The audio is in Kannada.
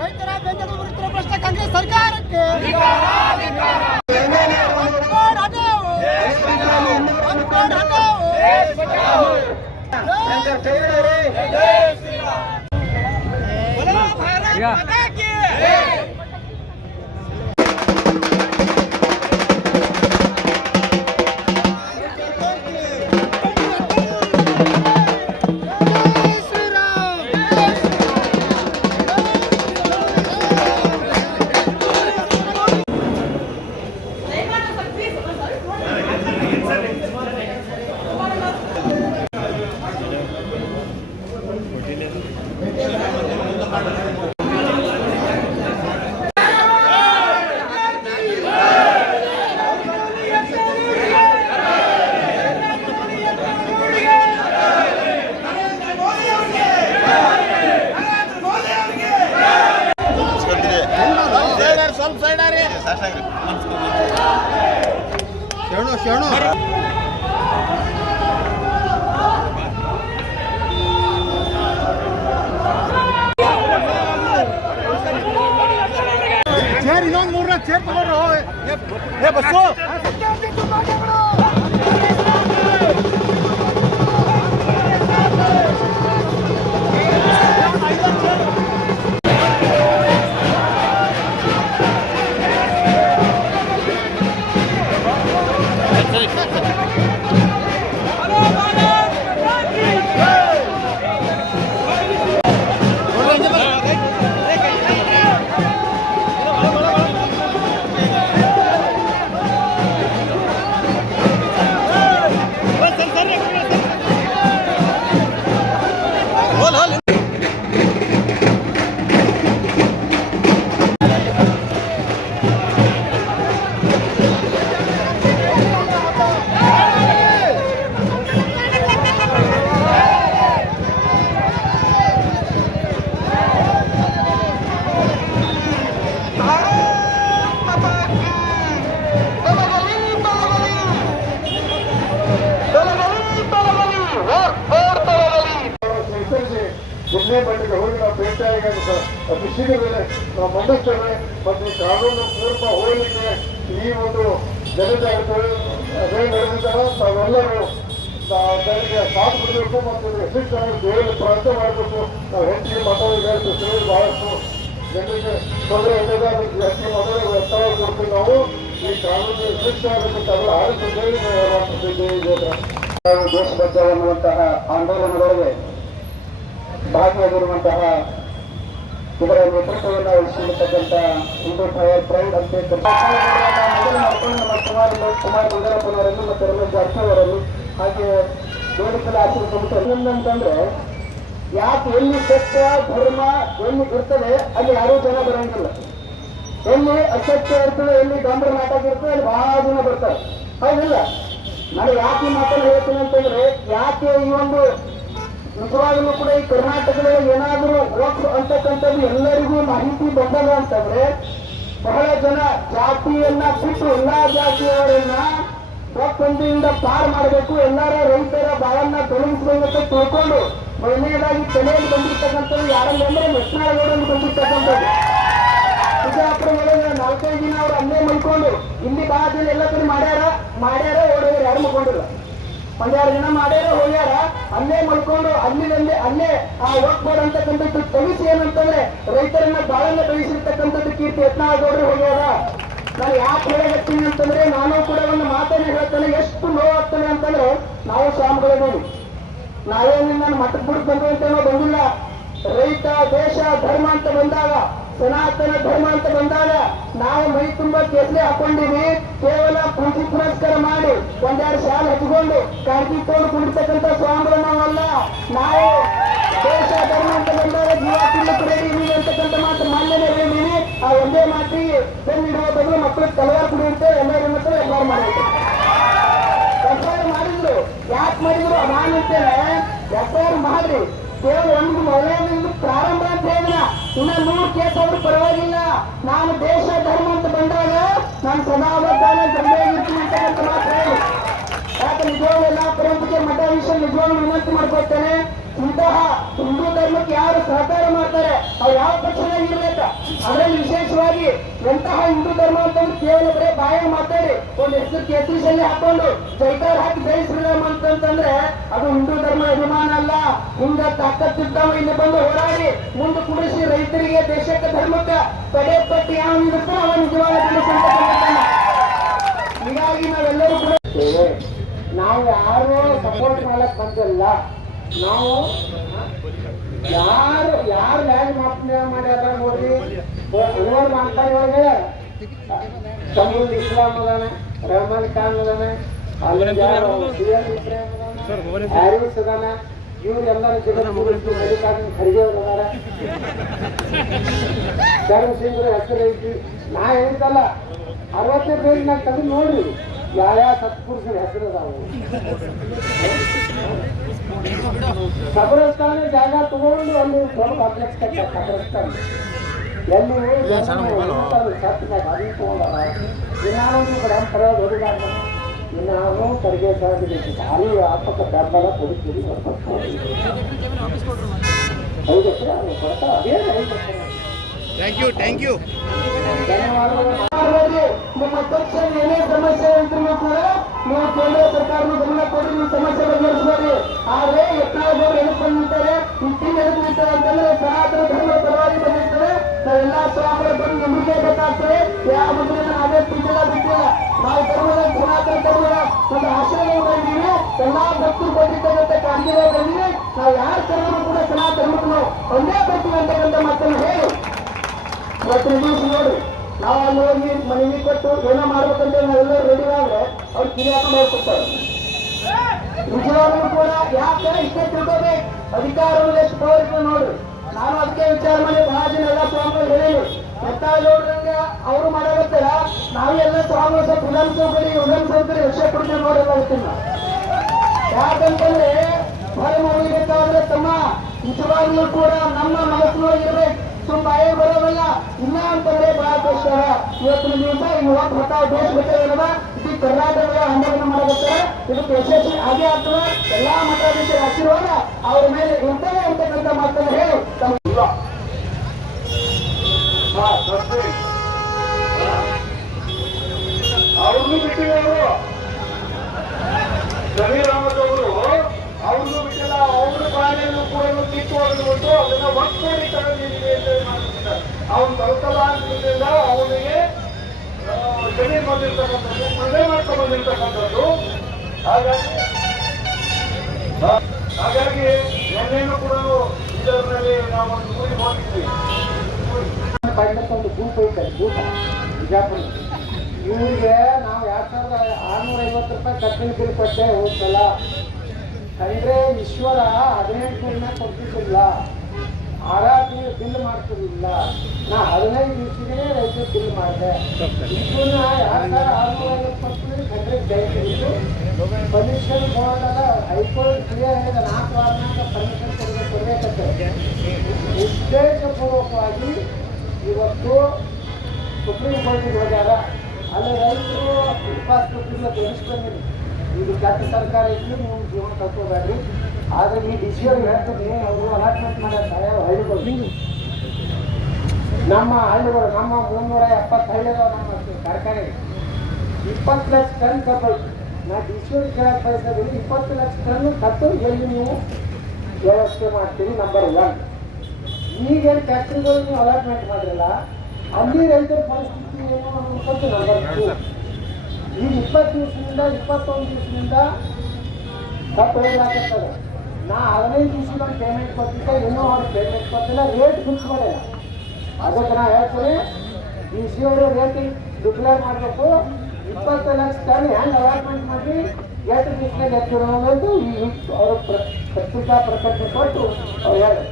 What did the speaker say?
ರೈತರ ಬೆಂಬಲ ವಿರುದ್ಧ ಭ್ರಷ್ಟ ಕಾಂಗ್ರೆಸ್ ಸರ್ಕಾರಕ್ಕೆ. ಜೈ চলো चेयर इन्होंने मोड़ रहा चेयर पकड़ रहा है ये ನಾವು ಮಂಡಿಸ್ತೇವೆ ಮತ್ತು ಕಾನೂನು ಪೂರ್ವ ಹೋಗಲಿಕ್ಕೆ ಈ ಒಂದು ಜನಜಾಗೃತಿ ಅದೇ ನಡೆದಿದ್ದಾರೆ ತಾವೆಲ್ಲರೂ ನನಗೆ ಸಾಥ್ ಬಿಡಬೇಕು ಮತ್ತು ಯಶಸ್ವಿಯಾಗಿ ದೇವರ ಪ್ರಾರ್ಥನೆ ಮಾಡಬೇಕು. ನಾವು ಹೆಚ್ಚಿಗೆ ಮತಗಳು ಹೇಳ್ತೀವಿ ಬಹಳಷ್ಟು ಜನರಿಗೆ ತೊಂದರೆ ಇಲ್ಲದ ಹೆಚ್ಚಿಗೆ ಮತಗಳು ಒತ್ತಡ ಕೊಡ್ತೀವಿ ನಾವು. ಈ ಕಾನೂನು ಯಶಸ್ವಿಯಾಗಬೇಕು ತಾವೆಲ್ಲ ಆರಿಸಿದ್ದೇವೆ ನಾವು ದೇಶ ಬಚಾವ್ ಅನ್ನುವಂತಹ ಆಂದೋಲನದೊಳಗೆ ಭಾಗಿಯಾಗಿರುವಂತಹ ಇದರ ನೇತೃತ್ವವನ್ನು ವಹಿಸಿರ್ತಕ್ಕಂಥ ಹಿಂದೂ ಫೈರ್ ಪ್ರೈಡ್ ಅಂತ ಕುಮಾರ್ ಕುಮಾರ್ ಬಂಗಾರಪ್ಪನವರನ್ನು ಮತ್ತು ರಮೇಶ್ ಜಾರಕಿಹೊಳಿ ಅವರನ್ನು ಹಾಗೆ ವೇದಿಕೆಯಲ್ಲಿ ಆಚರಿಸಬೇಕು ಏನಂತಂದ್ರೆ, ಯಾಕೆ ಎಲ್ಲಿ ಸತ್ಯ, ಧರ್ಮ, ಎಲ್ಲಿ ಇರ್ತದೆ, ಅಲ್ಲಿ ಯಾರೂ ಜನ ಬರಂಗಿಲ್ಲ. ಎಲ್ಲಿ ಅಸತ್ಯ ಇರ್ತದೆ, ಎಲ್ಲಿ ಡಾಂಬರ ನಾಟಕ ಇರ್ತದೆ, ಅಲ್ಲಿ ಬಹಳ ಜನ ಬರ್ತಾರೆ. ಹೌದಿಲ್ಲ ನಾನು ಯಾಕೆ ಮಾತನ್ನು ಹೇಳ್ತೀನಿ ಅಂತಂದ್ರೆ, ಯಾಕೆ ಈ ಒಂದು ನಿಜವಾಗಲೂ ಕೂಡ ಈ ಕರ್ನಾಟಕದಲ್ಲಿ ಏನಾದರೂ ಓಟ್ ಅಂತಕ್ಕಂಥದ್ದು ಎಲ್ಲರಿಗೂ ಮಾಹಿತಿ ಬಂದದ ಅಂತಂದ್ರೆ, ಬಹಳ ಜನ ಜಾತಿಯನ್ನ ಬಿಟ್ಟು ಎಲ್ಲಾ ಜಾತಿಯವರನ್ನ ಒಪ್ಪಂದಿಯಿಂದ ಪಾರ್ ಮಾಡಬೇಕು, ಎಲ್ಲರ ರೈತರ ಬಾಳನ್ನ ತೊಡಗಿಸಬೇಕು ತಿಳ್ಕೊಂಡು ಮೊದಲನೇದಾಗಿ ತಲೆಯಲ್ಲಿ ಬಂದಿರ್ತಕ್ಕಂಥದ್ದು ಯಾರಲ್ಲಿ ಅಂದ್ರೆ ಮೆಟ್ನಾಳಗೌಡಲ್ಲಿ ಬಂದಿರ್ತಕ್ಕಂಥದ್ದು. ಬಿಜಾಪುರ ಒಳಗೆ ನಾಲ್ಕೈದು ದಿನ ಅವ್ರು ಅಲ್ಲೇ ಮಲ್ಕೊಂಡು, ಇಲ್ಲಿ ಬಹಳ ಎಲ್ಲ ಕಡೆ ಮಾಡ್ಯಾರ ಮಾಡ್ಯಾರ, ಓಡೋಗ್ಯಾರ, ಯಾರು ಮಲ್ಕೊಂಡಿಲ್ಲ. ಒಂದೆರಡು ಜನ ಮಾಡ್ಯಾರ, ಹೋಗ್ಯಾರ. ಅಲ್ಲೇ ಅಲ್ಲಿನಲ್ಲಿ ಅಲ್ಲೇ ಆ ವರ್ಕ್ ಬೋರ್ಡ್ ಅಂತಕ್ಕಂಥದ್ದು ತೆಗಿಸಿ ಏನಂತಂದ್ರೆ ರೈತರನ್ನ ಬಾಳನ್ನ ಬೆಳೆಸಿರ್ತಕ್ಕಂಥದ್ದು ಕೀರ್ತಿ ಯತ್ನಾಳಗೌಡರು ಹೋಗ್ಯಾರ. ನಾನು ಯಾಕೆ ಹೇಳಕತ್ತೀನಿ ಅಂತಂದ್ರೆ ನಾನು ಕೂಡ ಒಂದು ಮಾತನ್ನ ಹೇಳ್ತಾನೆ, ಎಷ್ಟು ನೋವಾಗ್ತದೆ ಅಂತಂದ್ರೆ ನಾವು ಸ್ವಾಮಿಗಳಿದ್ದೀವಿ ನಾವೇನು ನಾನು ಮಠಕ್ಕೆ ಬಂದು ಅಂತ ನಾವು ಬಂದಿಲ್ಲ. ರೈತ ದೇಶ ಧರ್ಮ ಅಂತ ಬಂದಾಗ, ಸನಾತನ ಧರ್ಮ ಅಂತ ಬಂದಾಗ ನಾವು ಮೈ ತುಂಬಾ ಕೆಸಲೆ ಹಾಕೊಂಡಿವಿ. ಕೇವಲ ಪೂಜೆ ಪುರಸ್ಕಾರ ಮಾಡಿ ಒಂದೆರಡು ಶಾಲೆ ಹಚ್ಕೊಂಡು ಕಾರ್ತಿ ತೋಡು ಕುಡಿತಕ್ಕಂತ ಸ್ವಾಮಿಗಳು ನಾವಲ್ಲ ನಾವು ದೇಶ ಧರ್ಮ ಅಂತ ಬಂದಾಗ ಜೀವ ತಿನ್ನಕ್ಕೆ ರೆಡಿ ಅಂತಕ್ಕಂಥ ಮಾತು ಮಾನ್ಯನೇ ಹೇಳಿದೀನಿ ಆ ಒಂದೇ ಮಾತಿಗೆ ಬೆನ್ನಿಡುವ ಬದಲು ಮಕ್ಕಳು ತಲವಾರು ಕುಡಿಯುತ್ತೆ, ಎಲ್ಲರೂ ಮಕ್ಕಳು ಎಲ್ಲರೂ ಮಾಡಿದ್ರು ಎಫ್ಐಆರ್ ಮಾಡಿದ್ರು. ಯಾಕೆ ಮಾಡಿದ್ರು? ನಾನು ಅಂತೇನೆ ಎಫ್ಐಆರ್ ಮಾಡ್ರಿ. ಕೇವಲ ಒಂದು ಮೊದಲನೇದು ಪ್ರಾರಂಭ ಅಂತ ಹೇಳಿದ್ರ, ಇನ್ನ ನೂರು ಕೇಸ್ ಆದ್ರೂ ಪರವಾಗಿಲ್ಲ. ನಾನು ದೇಶ, ಧರ್ಮ ಅಂತ ಬಂದಾಗ ನಾನು ಸದಾ ಬದ್ದಾನೆ ಗಂಭೀರ್ತೀನಿ ಅಂತಕ್ಕಂಥ ಮಾತು ಹೇಳಿ. ಯಾಕೆ ನಿಜವಾಗ್ಲೂ ಎಲ್ಲ ಪರಂಪರೆ ಮಠ ವಿಷಯ ನಿಜವಾಗ್ಲೂ ವಿನಂತಿ ಮಾಡ್ಕೊಳ್ತೇನೆ. ಇಂತಹ ಹಿಂದೂ ಧರ್ಮಕ್ಕೆ ಯಾರು ಸಹಕಾರ ಮಾಡ್ತಾರೆ, ಅವ್ರು ಯಾವ ಪಕ್ಷನಾಗಿರ್ಬೇಕ ಅದರಲ್ಲಿ ವಿಶೇಷವಾಗಿ ಎಂತಹ ಹಿಂದೂ ಧರ್ಮ ಅಂತಂದ್ರೆ ಕೇವಲ ಬರೀ ಬಾಯ ಮಾತಾಡಿ, ಒಂದು ಹೆಸರು ಕೇಸರಿ ಶೈಲಿ ಹಾಕೊಂಡು ಜೈಕಾರ ಹಾಕಿ ಜೈ ಶ್ರೀರಾಮ್ ಅಂತಂತಂದ್ರೆ ಅದು ಹಿಂದೂ ಧರ್ಮ ಅಭಿಮಾನ ಅಲ್ಲ. ಹಿಂದ ತಾಕತ್ತಿರ್ತಾವ ಇಲ್ಲಿ ಬಂದು ಹೋರಾಡಿ ಮುಂದೆ ಕುಡಿಸಿ ರೈತರಿಗೆ ದೇಶಕ್ಕೆ ಧರ್ಮಕ್ಕೆ ತಡೆ ಪಟ್ಟಿ ಯಾವ ಇರುತ್ತೋ ಅವ ನಿಜವಾದ. ಹೀಗಾಗಿ ನಾವೆಲ್ಲರೂ ಕೂಡ ನಾವು ಯಾರು ಸಪೋರ್ಟ್ ಮಾಡಕ್ ಬಂದಿಲ್ಲ. ನಾವು ಯಾರು ಯಾರು ಲ್ಯಾಂಡ್ ಮಾಪನ ಮಾಡ್ಯಾರ ನೋಡ್ರಿ? ಓವರ್ ಮಾಡ್ತಾರೆ ಒಳಗೆ ಸಮೃದ್ಧ ಇಸ್ಲಾಂ ಅದಾನ ರಹಮಾನ್ ಖಾನ್ ಅದಾನ ಹ್ಯಾರಿಸ್ ಅದಾನೆ ಇವ್ರೆಲ್ಲರೂ ಮಲ್ಲಿಕಾರ್ಜುನ ಖರ್ಗೆ ಅವ್ರು ಅದಾರ. ಧರ್ಮ ಸಿಂಗ್ರ ಹೆಸರು ಐತಿ. ನಾ ಹೇಳಿದ್ದಲ್ಲ ಅರವತ್ತನೇ ಪೇಜ್ನಾಗ ತೆಗೆದು ನೋಡ್ರಿ. ಯಾವ ಯಾವ ಸತ್ಪುರುಷರ ಹೆಸರು ಅದಾವು. ಕಬ್ರಸ್ತಾನ ಜಾಗ ತಗೊಂಡು ಅಲ್ಲಿ ಸ್ವಲ್ಪ ಅಧ್ಯಕ್ಷ ಕಟ್ಟ ಕಬ್ರಸ್ತಾನ ಎಲ್ಲಿ ಸತ್ ಮ್ಯಾಗ ಅದನ್ನ ತಗೊಂಡಾರ. ಕಡೆ ಅಂತರ ದೊಡ್ಡದಾದ ಇನ್ನಾನು ತೆರಿಗೆ ಸಾಧಿಸಿ ಭಾರಿ ವ್ಯಾಪಕ ಬೆಂಬಲ ಕೊಡುತ್ತೀರಿ ಹೌದಾ ಸರ್ ಅದು ಕೊಡ್ತಾರೆ. ಅದೇನು ಐದು ಥ್ಯಾಂಕ್ ಯು ಥ್ಯಾಂಕ್ ಯು ನಿಮ್ಮ ಪಕ್ಷ ಏನೇ ಸಮಸ್ಯೆ ಇದ್ರು ಕೂಡ ನೀವು ಕೇಂದ್ರ ಸರ್ಕಾರದ ಗಮನ ಕೊಡಿ ನೀವು ಸಮಸ್ಯೆ ಬಗೆಹರಿಸಬೇಡಿ ಆದ್ರೆ ಎತ್ತಾದವರು ಎದಕ್ಕೆ ಬಂದಿರ್ತಾರೆ? ಇಟ್ಟಿನ ನಿಂತಾರೆ ಅಂತಂದ್ರೆ ಸನಾತನ ಧರ್ಮ ಪರವಾಗಿ ಬಂದಿರ್ತಾರೆ. ನಾವೆಲ್ಲ ಸ್ವಾಮರ ಬಂದು ನಮಗೆ ಬೇಕಾಗ್ತದೆ. ಯಾವ ಬಗ್ಗೆ ಅದೇ ಬಿಟ್ಟಿಲ್ಲ ಬಿಟ್ಟಿಲ್ಲ ನಾವು ಧರ್ಮದ ಸನಾತನ ಧರ್ಮದ ಒಂದು ಆಶ್ರಯ ಬಂದಿದ್ದೀವಿ. ಎಲ್ಲಾ ಭಕ್ತರು ಬಂದಿರ್ತಕ್ಕಂಥ ಕಾರ್ಯಗಳು ಬಂದಿವೆ ನಾವು ಯಾರ ಸರ್ವರು ಕೂಡ ಸನಾತನ ಧರ್ಮಕ್ಕೆ ನಾವು ಒಂದೇ ಬರ್ತೀವಿ ಅಂತಕ್ಕಂಥ ಮಾತನ್ನು ಹೇಳಿ. ಇವತ್ತು ನೋಡು ನಾವು ಅಲ್ಲಿ ಹೋಗಿ ಮನೆಗೆ ಕೊಟ್ಟು ಏನೋ ಮಾಡ್ಬೇಕಂತ ನಾವೆಲ್ಲರೂ ರೆಡಿ ಆದ್ರೆ ಅವ್ರು ಕಿವಿ ಮಾಡ್ಕೊತಾರೆ ನಿಜವಾಗ್ಲೂ ಕೂಡ ಯಾಕೆ ಇಷ್ಟೇ ತಿಳ್ಕೋಬೇಕು? ಅಧಿಕಾರ ಇದೆ ನೋಡ್ರಿ. ನಾನು ಅದಕ್ಕೆ ವಿಚಾರ ಮಾಡಿ ಬಹಳ ಜನ ಎಲ್ಲ ಸ್ವಾಮಿಗಳು ಹೇಳಿದ್ರು. ಎತ್ತಾಗ ನೋಡ್ರಂಗ ಅವರು ಮಾಡಾಗತ್ತಲ್ಲ ನಾವೆಲ್ಲ ಸ್ವಾಮಿಗಳು ಸ್ವಲ್ಪ ಉಡನ್ ಸೌಕರ್ಯ ವಿಷಯ ಕೊಡ್ತೀವಿ ಅದನ್ನ ಯಾಕಂತಂದ್ರೆ ಹೊರ ಮಾಡಬೇಕಾದ್ರೆ ತಮ್ಮ ನಿಜವಾಗ್ಲೂ ಕೂಡ ನಮ್ಮ ಮನಸ್ಸಿನೊಳಗೆ ತುಂಬ ಬಾಯೇ ಬರೋದಲ್ಲ ಇಲ್ಲ ಅಂತಂದ್ರೆ ಬಹಳ ಕಷ್ಟ ಇವತ್ತಿನ ದಿವಸ ಇವತ್ತು ಹೊತ್ತ ದೇಶ ಬಿಟ್ಟಿರೋದ ಇಡೀ ಕರ್ನಾಟಕದ ಆಂದೋಲನ ಮಾಡಕತ್ತಾರೆ ಇದಕ್ಕೆ ಯಶಸ್ವಿ ಆಗೇ ಆಗ್ತದೆ. ಎಲ್ಲಾ ಮಠಾಧೀಶರ ಆಶೀರ್ವಾದ ಅವ್ರ ಮೇಲೆ ಇರ್ತದೆ ಅಂತಕ್ಕಂಥ ಮಾತನ್ನು ಹೇಳಿ. ಅವ್ರನ್ನೂ ಬಿಟ್ಟಿಲ್ಲ ಅವರು ಸಮೀರ್ ಅಹಮದ್ ಅವರು ಅವ್ರನ್ನೂ ಬಿಟ್ಟಿಲ್ಲ ಅವ್ರ ಬಾಳೆಯನ್ನು ಕೂಡ ಕಿತ್ತು ಹೊಡೆದ್ಬಿಟ್ಟು ಅದನ್ನ ಒಟ್ಟಾಗಿ ತಗೊಂಡಿದ್ದೀವಿ ಅಂತ ಮಾಡ್ತಿದ್ದಾರೆ ಅವ್ನು ಅಂತಿದ್ರಿಂದ ಅವನಿಗೆ ಜಮೀನು ಬಂದಿರ್ತಕ್ಕಂಥದ್ದು ಮದುವೆ ಮಾಡ್ಕೊಂಡು ಬಂದಿರ್ತಕ್ಕಂಥದ್ದು. ಹಾಗಾಗಿ ಹಾಗಾಗಿ ಎಲ್ಲೇನು ಕೂಡ ಇದರಲ್ಲಿ ನಾವು ಒಂದು ಊರಿಗೆ ಹೋಗಿದ್ವಿ. ಒಂದು ಗ್ರೂಪ್ ಐತೆ ಗೂಟ ಬಿಜಾಪುರ. ಇವರಿಗೆ ನಾವು ಎರಡ್ ಸಾವಿರದ ಆರ್ನೂರ ಐವತ್ತು ರೂಪಾಯಿ ಕಟ್ಟಿನ ಬಿಲ್ ಕೊಟ್ಟೆ ಹೋಗ್ತಲ್ಲ ಅಂದ್ರೆ ಈಶ್ವರ ಹದಿನೆಂಟು ದಿನ ಆರಾರು ಬಿಲ್ ಮಾಡ್ತಿರ್ಲಿಲ್ಲ. ನಾ ಹದಿನೈದು ದಿವಸನೇ ರೈತರು ಬಿಲ್ ಮಾಡಿದೆ. ಇದನ್ನ ಎರಡ್ ಸಾವಿರ ಆರ್ನೂರ ಕಂಡ್ರೆ ದಯವಿಟ್ಟು ಪರ್ಮಿಷನ್ ಬೋರ್ಡಲ್ಲ ಹೈಕೋರ್ಟ್ ಕ್ಲಿಯರ್ ಆಗಿದೆ ನಾಲ್ಕು ವಾರನಾಗ ಪರ್ಮಿಷನ್ ಕೊಡಬೇಕು ಕೊಡಬೇಕಂತೆ ಉದ್ದೇಶಪೂರ್ವಕವಾಗಿ ಇವತ್ತು ಸುಪ್ರೀಂ ಕೋರ್ಟಿಗೆ ಹೋಗ್ಯಾರ ಅಲ್ಲಿ ರೈತರು ಇಪ್ಪತ್ತು ಗಳಿಸ್ಕೊಂಡಿರಿ ಇದು ಕೆಟ್ಟ ಸರ್ಕಾರ ಇದ್ದರೂ ನೀವು ಜೀವನ ಕಳ್ಕೋಬೇಡ್ರಿ. ಆದ್ರೆ ಈ ಡಿ ಸಿ ಅವ್ರಿಗೆ ಹೇಳ್ತೀನಿ ಅವರು ಅಲಾಟ್ಮೆಂಟ್ ಮಾಡ್ತಾರೆ ಹಳ್ಳಿಗಳು. ನಮ್ಮ ಹಳ್ಳಿಗಳು ನಮ್ಮ ಮುನ್ನೂರ ಎಪ್ಪತ್ತು ಹಳ್ಳಿಗಳು ನಮ್ಮ ತರಕಾರಿ ಇಪ್ಪತ್ತು ಲಕ್ಷ ಟನ್ ಕಬ್ಬು. ನಾ ಡಿ ಸಿ ಅವ್ರಿಗೆ ಕೇಳಕ್ಕೆ ಬಯಸೋದಿಲ್ಲ ಇಪ್ಪತ್ತು ಲಕ್ಷ ಟನ್ ಕಬ್ಬು ಎಲ್ಲಿ ನೀವು ವ್ಯವಸ್ಥೆ ಮಾಡ್ತೀವಿ ನಂಬರ್ ಒನ್ ಈಗೇನು ಫ್ಯಾಕ್ಟ್ರಿಗಳು ನೀವು ಅಲಾಟ್ಮೆಂಟ್ ಮಾಡಿರಲ್ಲ ಅಲ್ಲಿ ರೈತರ ಪರಿಸ್ಥಿತಿ ಏನು ಅನ್ನೋದು ನಂಬರ್ ಟು ಈಗ ಇಪ್ಪತ್ತು ದಿವಸದಿಂದ ಇಪ್ಪತ್ತೊಂದು ದಿವಸದಿಂದ ಕಪ್ಪು ಹೇಳಾಕತ್ತದ ನಾ ಹದಿನೈದು ದಿವಸದ ಪೇಮೆಂಟ್ ಕೊಟ್ಟಿದ್ದೆ, ಇನ್ನೂ ಅವ್ರು ಪೇಮೆಂಟ್ ಕೊಟ್ಟಿಲ್ಲ ರೇಟ್ ಫಿಕ್ಸ್ ಮಾಡಿಲ್ಲ. ಅದಕ್ಕೆ ನಾ ಹೇಳ್ತೀನಿ ಡಿ ಸಿ ಅವರು ರೇಟಿಂಗ್ ಡಿಕ್ಲೇರ್ ಮಾಡಬೇಕು. ಇಪ್ಪತ್ತು ಲಕ್ಷ ಟನ್ ಹೆಂಗೆ ಅಲಾಟ್ಮೆಂಟ್ ಮಾಡಿ ಎಷ್ಟು ದಿವಸದಲ್ಲಿ ಎತ್ತಿರೋ ಈ ಅವರು ಪತ್ರಿಕಾ ಪ್ರಕಟಣೆ ಕೊಟ್ಟು ಅವ್ರು ಹೇಳಿ